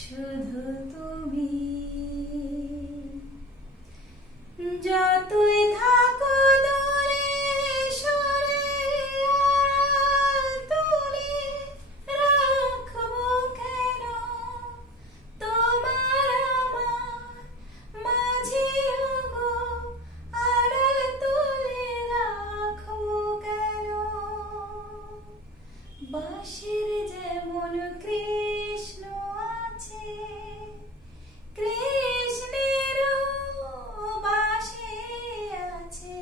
শুধু তুমি। যতই থাকো দূরে সরে আড়াল তুলে রাখবো কেন তোমার আমার মাঝে গো, আড়াল তুলে রাখবো কেন। বাঁশির যেমন কৃষ্ণ আছে, কৃষ্ণেরও বাঁশি আছে।